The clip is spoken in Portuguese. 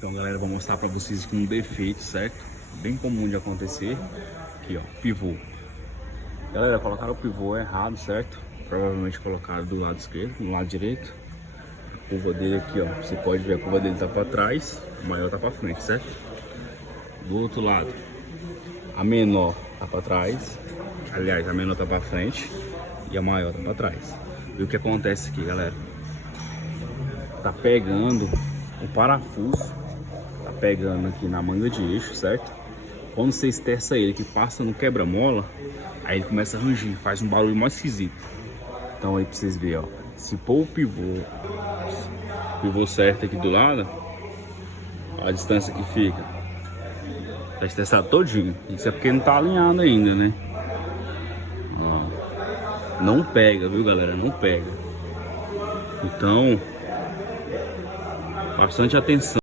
Então, galera, eu vou mostrar pra vocês aqui um defeito, certo? Bem comum de acontecer. Aqui, ó, pivô. Galera, colocaram o pivô errado, certo? Provavelmente colocaram do lado esquerdo, no lado direito. A curva dele aqui, ó, você pode ver, a curva dele tá pra trás, a maior tá pra frente, certo? Do outro lado, a menor tá pra trás. Aliás, a menor tá pra frente e a maior tá pra trás. E o que acontece aqui, galera? Tá pegando o parafuso, tá pegando aqui na manga de eixo, certo? Quando você esterça ele, que passa no quebra-mola, aí ele começa a rangir, faz um barulho mais esquisito. Então aí pra vocês verem, ó, se pôr o pivô certo aqui do lado, ó, a distância que fica, tá esterçado todinho. Isso é porque não tá alinhado ainda, né? Ó, não pega, viu, galera? Não pega. Então, bastante atenção.